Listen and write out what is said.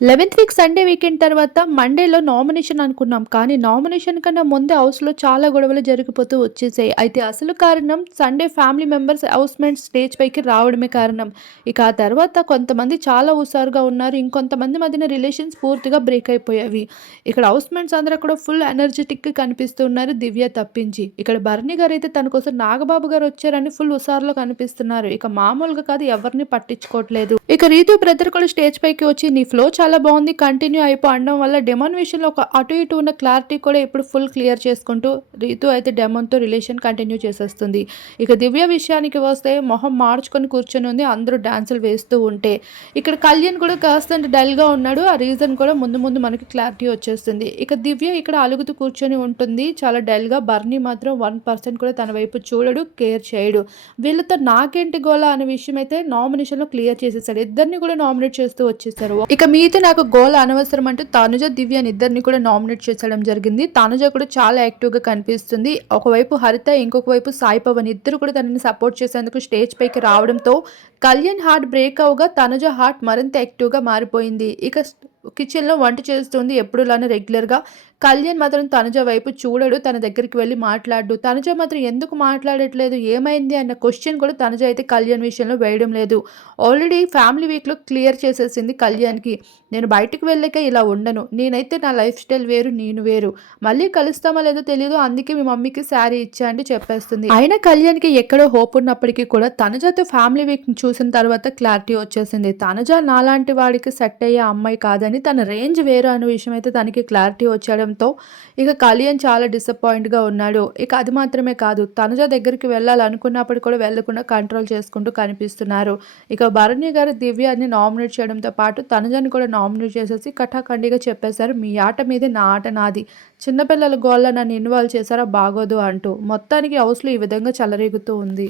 Eleventh week Sunday weekend తర్వాత మండేలో nomination అనుకున్నాం. కానీ నామినేషన్ కన్నా ముందే హౌస్లో చాలా గొడవలు జరిగిపోతూ వచ్చేసాయి. అయితే అసలు కారణం సండే ఫ్యామిలీ మెంబర్స్ హౌస్మెంట్ స్టేజ్ పైకి రావడమే కారణం. ఇక ఆ తర్వాత కొంతమంది చాలా హుషారుగా ఉన్నారు. ఇంకొంతమంది మధ్యన రిలేషన్స్ పూర్తిగా బ్రేక్ అయిపోయావి ఇక్కడ హౌస్మెంట్స్ అందరూ కూడా ఫుల్ ఎనర్జెటిక్గా కనిపిస్తున్నారు. దివ్య తప్పించి. ఇక్కడ భరణి గారు అయితే తన కోసం నాగబాబు గారు వచ్చారని ఫుల్ హుషారులో కనిపిస్తున్నారు. ఇక మామూలుగా కాదు ఎవరిని పట్టించుకోవట్లేదు. ఇక రీతు బ్రదర్ కూడా స్టేజ్ పైకి వచ్చి నీ ఫ్లో చాలా బాగుంది కంటిన్యూ అయిపో అనడం వల్ల డెమోన్ విషయంలో ఒక అటు ఇటు ఉన్న క్లారిటీ కూడా ఇప్పుడు ఫుల్ క్లియర్ చేసుకుంటూ రీతు అయితే డెమోన్తో రిలేషన్ కంటిన్యూ చేసేస్తుంది. ఇక దివ్య విషయానికి వస్తే మొహం మార్చుకొని కూర్చొని ఉంది అందరూ డాన్సులు వేస్తూ ఉంటే. ఇక్కడ కళ్యాణ్ కూడా కాస్తంత డల్గా ఉన్నాడు ఆ రీజన్ కూడా ముందు ముందు మనకి క్లారిటీ వచ్చేస్తుంది. ఇక దివ్య ఇక్కడ అలుగుతూ కూర్చొని ఉంటుంది చాలా డల్గా బర్నీ మాత్రం వన్ పర్సెంట్ కూడా తన వైపు చూడడు కేర్ చేయడు. వీళ్ళతో నాకేంటి గోలా అనే విషయం అయితే నామినేషన్లో క్లియర్ చేసేసాడు. ఇద్దరిని కూడా నామినేట్ చేస్తూ వచ్చేసారు. ఇక మీతో నాకు గోల అనవసరం అంటూ తనుజ దివ్య అని ఇద్దరిని కూడా నామినేట్ చేసడం జరిగింది. తనుజ కూడా చాలా యాక్టివ్గా కనిపిస్తుంది. ఒకవైపు హరిత ఇంకొక వైపు సాయి పవన్ ఇద్దరు కూడా తనని సపోర్ట్ చేసేందుకు స్టేజ్ పైకి రావడంతో కళ్యాణ్ హార్ట్ బ్రేక్ అవగా తనుజ హార్ట్ మరింత యాక్టివ్గా మారిపోయింది. ఇక కిచెన్లో వంట చేస్తుంది. ఎప్పుడులానే రెగ్యులర్గా. కళ్యాణ్ మాత్రం తనుజ వైపు చూడడు. తన దగ్గరికి వెళ్ళి మాట్లాడు. తనుజ మాత్రం ఎందుకు మాట్లాడట్లేదు? ఏమైంది? అన్న క్వశ్చన్ కూడా తనుజ అయితే కళ్యాణ్ విషయంలో వేయడం లేదు. ఆల్రెడీ ఫ్యామిలీ వీక్లో క్లియర్ చేసేసింది కళ్యాణ్కి. నేను బయటకు వెళ్ళాక ఇలా ఉండను. నేనైతే నా లైఫ్ స్టైల్ వేరు నేను వేరు. మళ్ళీ కలుస్తామా లేదో తెలియదు అందుకే మీ మమ్మీకి శారీ ఇచ్చా అంటే చెప్పేస్తుంది. అయినా కళ్యాణ్కి ఎక్కడో హోప్ ఉన్నప్పటికీ కూడా తనుజతో ఫ్యామిలీ వీక్ చూసిన తర్వాత క్లారిటీ వచ్చేసింది. తనుజ నాలాంటి వాడికి సెట్ అయ్యే అమ్మాయి కాదని తన రేంజ్ వేరు అనే విషయం అయితే తనకి క్లారిటీ వచ్చేయడంతో ఇక కళ్యాణ్ చాలా డిసప్పాయింట్గా ఉన్నాడు. ఇక అది మాత్రమే కాదు తనుజ దగ్గరికి వెళ్ళాలనుకున్నప్పుడు కూడా వెళ్ళకుండా కంట్రోల్ చేసుకుంటూ కనిపిస్తున్నారు. ఇక భరణి గారు దివ్యాన్ని నామినేట్ చేయడంతో పాటు తనుజని కూడా నామినేట్ చేసేసి కఠాఖండిగా చెప్పేశారు మీ ఆట మీదే నా ఆట నాది. చిన్నపిల్లల గోళ్ళ నన్ను ఇన్వాల్వ్ చేశారా బాగోదు అంటూ. మొత్తానికి హౌస్లో ఈ విధంగా చెలరేగుతూ ఉంది.